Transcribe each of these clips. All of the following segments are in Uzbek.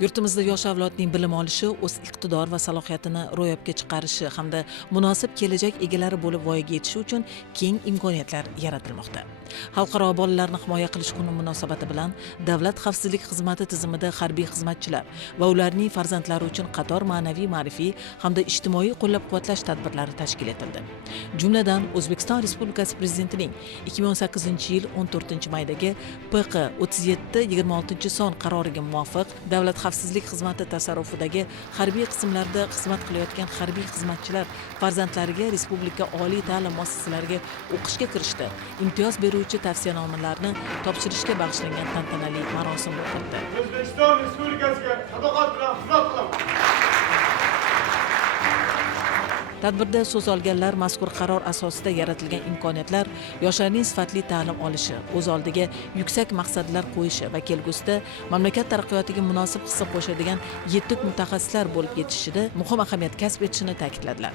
Yurtimizda yosh avlodning bilim olishi, o'z iqtidor va salohiyatini ro'yobga chiqarishi hamda munosib kelajak egalari bo'lib voyaga yetishi uchun keng imkoniyatlar yaratilmoqda. Xalqaro bolalarni himoya qilish kuni munosabati bilan Davlat xavfsizlik xizmati tizimida harbiy xizmatchilar va ularning farzandlari uchun qator ma'naviy, ma'rifiy hamda ijtimoiy qo'llab-quvvatlash tadbirlari tashkil etildi. Jumladan, O'zbekiston Respublikasi Prezidentining 2018-yil 14-maydagi PQ 37-26 qaroriga muvofiq Davlat xavfsizlik xizmati tasarrufidagi harbiy qismlarda xizmat qilayotgan harbiy xizmatchilar farzandlariga respublika oliy ta'lim muassasalariga o'qishga kirishda imtiyoz beruvchi tavsiyanomalarni topshirishga bag'ishlangan tantanali marosim o'tdi. O'zbekiston Respublikasiga sadoqat bilan xizmat qilaman. Tadbirda so'z olganlar mazkur qaror asosida yaratilgan imkoniyatlar yoshlarning sifatli ta'lim olishi, o'z oldiga yuksak maqsadlar qo'yishi va kelgusida mamlakat taraqqiyotiga munosib hissa qo'shadigan yetuk mutaxassislar bo'lib yetishishida muhim ahamiyat kasb etishini ta'kidladilar.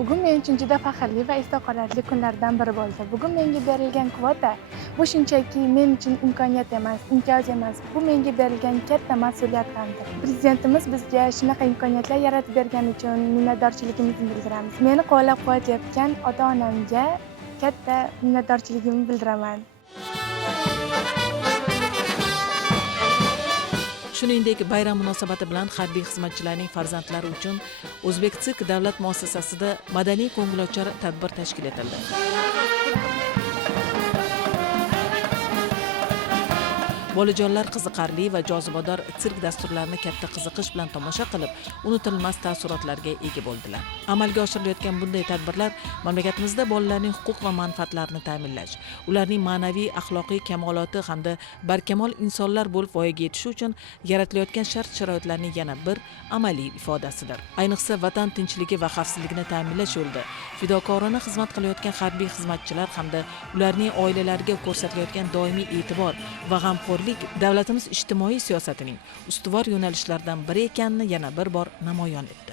Bugun men uchun juda faxrli va esda qolarli kunlardan biri bo'ldi. Bugun menga berilgan kvota bu shunchaki men uchun imkoniyat emas, imtiyoz emas. Bu menga berilgan katta mas'uliyat hamdir. Prezidentimiz bizga shunaqa imkoniyatlar yaratib bergani uchun minnatdorchiligimizni bildiramiz. Meni qo'llab-quvvatlayotgan ota-onamga katta minnatdorchiligimni bildiraman. Shuningdek, bayram munosabati bilan harbiy xizmatchilarning farzandlari uchun O'zbektsik davlat muassasasida madaniy ko'ngilochar tadbir tashkil etildi. Bolajonlar qiziqarli va jozibador sirk dasturlarini katta qiziqish bilan tomosha qilib, unutilmas taassurotlarga ega bo'ldilar. Amalga oshirilayotgan bunday tadbirlar mamlakatimizda bolalarning huquq va manfaatlarini ta'minlash, ularning ma'naviy, axloqiy kamoloti hamda barkamol insonlar bo'lib voyaga yetishi uchun yaratilayotgan shart-sharoitlarning yana bir amaliy ifodasidir. Ayniqsa, vatan tinchligi va xavfsizligini ta'minlash yo'lida fidokorona xizmat qilayotgan harbiy xizmatchilar hamda ularning oilalariga ko'rsatilayotgan doimiy e'tibor va g'amxo'rlik davlatimiz ijtimoiy siyosatining ustuvor yo'nalishlaridan biri ekanini yana bir bor namoyon etdi.